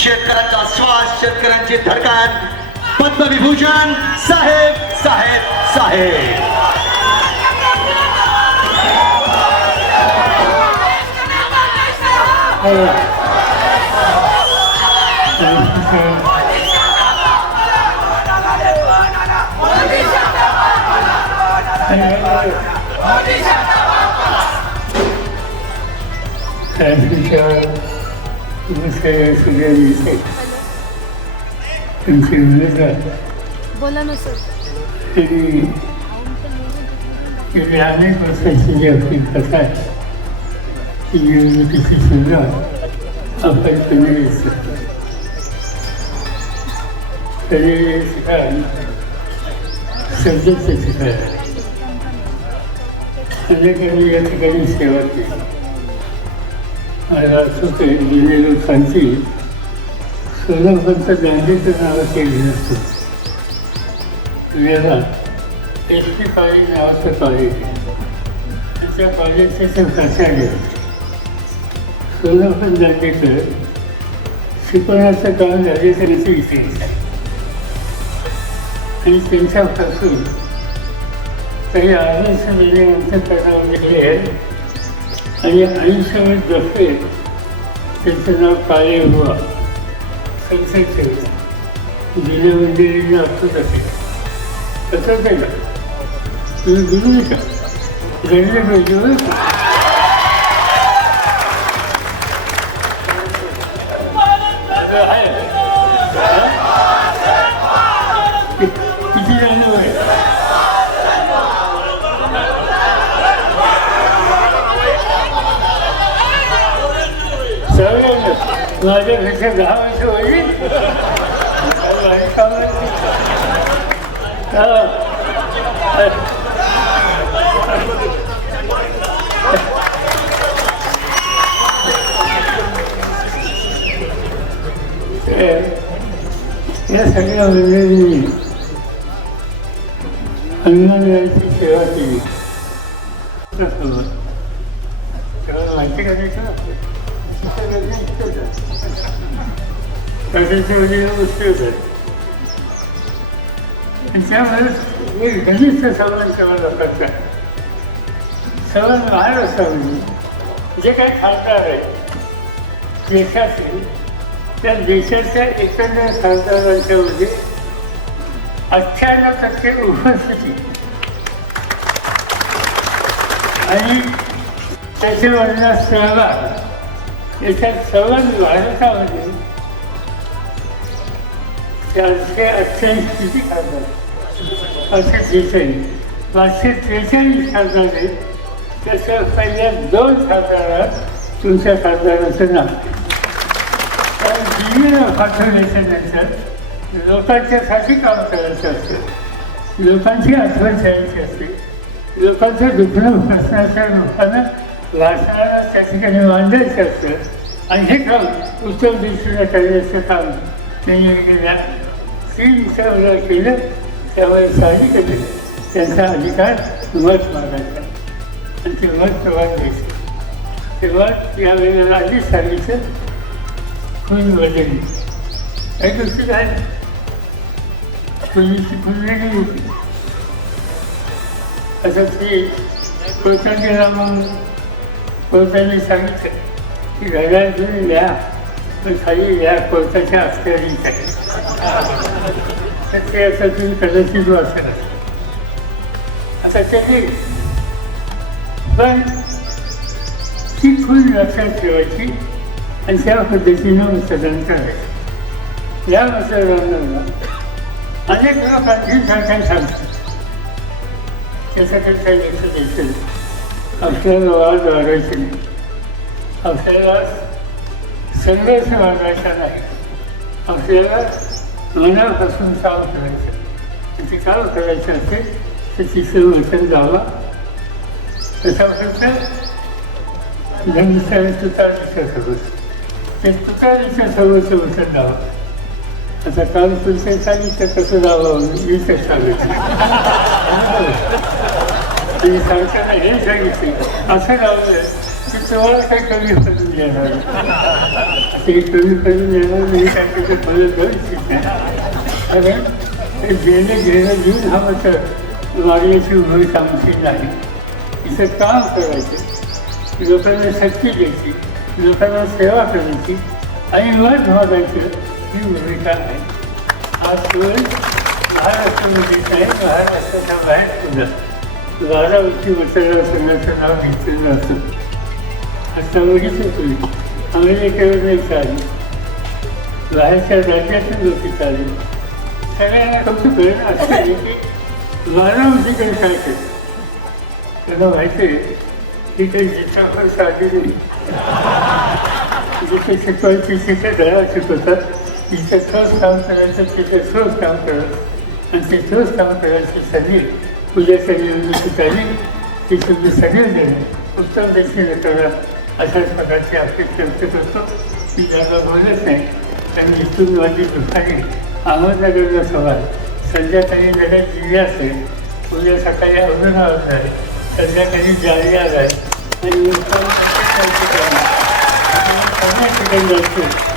शेतकऱ्यांचा श्वास शेतकऱ्यांची धडकन पद्मविभूषण साहेब साहेब साहेब Thank you. बोला ना सर. त्यांनी गेली अनेक वर्षाची जी आपली कथा आहे ती निवडणुकीची सुद्धा आपण तरी ठिकाण सध्याचं ठिकाण अनेकांनी या ठिकाणी सेवा केली मला आठवते गेले लोकांची सोलापूरचं गांधीचं नाव केली असते. वेळा एस टी कॉलेज नावाचं कॉलेज आहे. त्या कॉलेजचे ते प्राचार्य सोलापूर गांधीकर शिकवण्याचं काम झाले त्यांची इतिहास आहे. आणि त्यांच्यापासून काही आदर्श मिळण्यानंतर त्यांना निघले आहेत आणि आयुष्यावर जसे त्यांचं नाव काळे हुआ. संसद ठेवलं जुन्या मंदिरांना असतच असेल तसंच आहे ना तुम्ही बोलू नका घडलं पाहिजे माझ्यापेक्षा दहा वर्ष होईल नाही. या सगळ्या मंडळींनी अन्नदानाची सेवा केली माहिती करायचं ना त्याच्याचे म्हणजे गोष्टी होतात आणि त्यामुळे एक घनिष्ठ संबंध तेव्हा लोकांचा संबंध लहान असताना जे काही खासदार आहे देशातील त्या देशाच्या एकंदर खासदारांच्यामध्ये अठ्ठ्याण्णव टक्के उपस्थिती आणि त्याच्यावरला सहभाग याच्यात संबंध भारतामध्ये चारशे अठ्ठ्याऐंशी किती खासदार? पाचशे त्रेचाळीस पाचशे त्रेचाळीस खासदार आहेत. त्याच्या पहिल्या दोन खासदारात तुमच्या खासदाराचं नाव. कारण जीवन पाठवण्याच्या नंतर लोकांच्यासाठी काम करायचं असतं. लोकांची आठवण ठेवायची असते. लोकांचं दुखणं भासण्याच्या लोकांना भाषणाला त्या ठिकाणी मांडायचं असतं. आणि हे काम उत्तम दिशेला करण्याचं काम त्यांनी गेल्या केलं त्यामुळे साहजिकच त्यांचा अधिकार मत मागायचा आणि ते मत प्रवास द्यायचं तेव्हा यावेळेला आधीच सांगितलं. खून बदलली काही गोष्टी काय पूर्वीची फुललेली होती असं ती कोणत्या मग कोणत्याने सांगितलं की घरात तुम्ही लिहा पण खाली अखत्यारीत आहे तर ते तुम्ही कदाचित वाचत आता त्याची पण ती खूप लक्षात ठेवायची आणि त्या पद्धतीनं मतदान करायचं. या मतदानाला अनेक लोक आणखी सांगतात सांगतात त्याच्याकडे काही लक्ष द्यायचं नाही. आपल्याला वाद वाढवायचे नाही. आपल्याला संघर्ष वाढवायचा नाही. आपल्याला मनापासून काम करायचं आणि ते काम करायचं असेल त्याची सुरुवात जावा. तसा फक्त धनुष्याने तुतारीच्या सोबत ते तुतारीच्या सर्वच वचन जावं. आता काल तुमचे चालीचं कसं जावं मी ते सांगितलं आणि सांगताना हे सांगितले. असं लावलं तेव्हा तुम्हाला काही कमी पडून येणार? असे कमी करून येणार नाही काय त्याचं मला दोन कारण ते देणं घेणं घेऊन हा मात्र वागल्याची भूमिका आमची नाही. तिचं काम करायचं लोकांना शक्ती द्यायची लोकांना सेवा करायची आणि वर वागायचं ही भूमिका आहे. हा केवळ महाराष्ट्रामध्येच आहे महाराष्ट्राच्या बाहेर सुद्धा बारावरती मतदार संघाचं नाव घेतलेलं असतं आता बघितलं तुम्ही अमेरिकेमध्ये चालली बाहेरच्या राज्यातून लोक चालली सगळ्यांना फक्त प्रेरणा असते आहे की बारामतीकडे काय केलं त्यांना माहिती आहे की ते जिथं साधी नाही जिथे शिकवायची तिथे धडा शिकवतात. तिथे सहज काम करायचं तिथे सहज काम करत आणि ते सहज काम करायची संधी पूजा निवडणुकीत आली ती तुम्ही सगळे देणे उत्तम देखील करा. अशाच प्रकारचे आपले चर्चेत असतात की ज्यांना बोलत नाही त्यांनी इथून माझी दुपारी अहमदनगरला सवाल संध्याकाळी त्यांनी लढ्यात जिल्ह्या असेल उद्या सकाळी औरंगाबाद आहे सध्या जालिया आहे आणि ठिकाणी असतो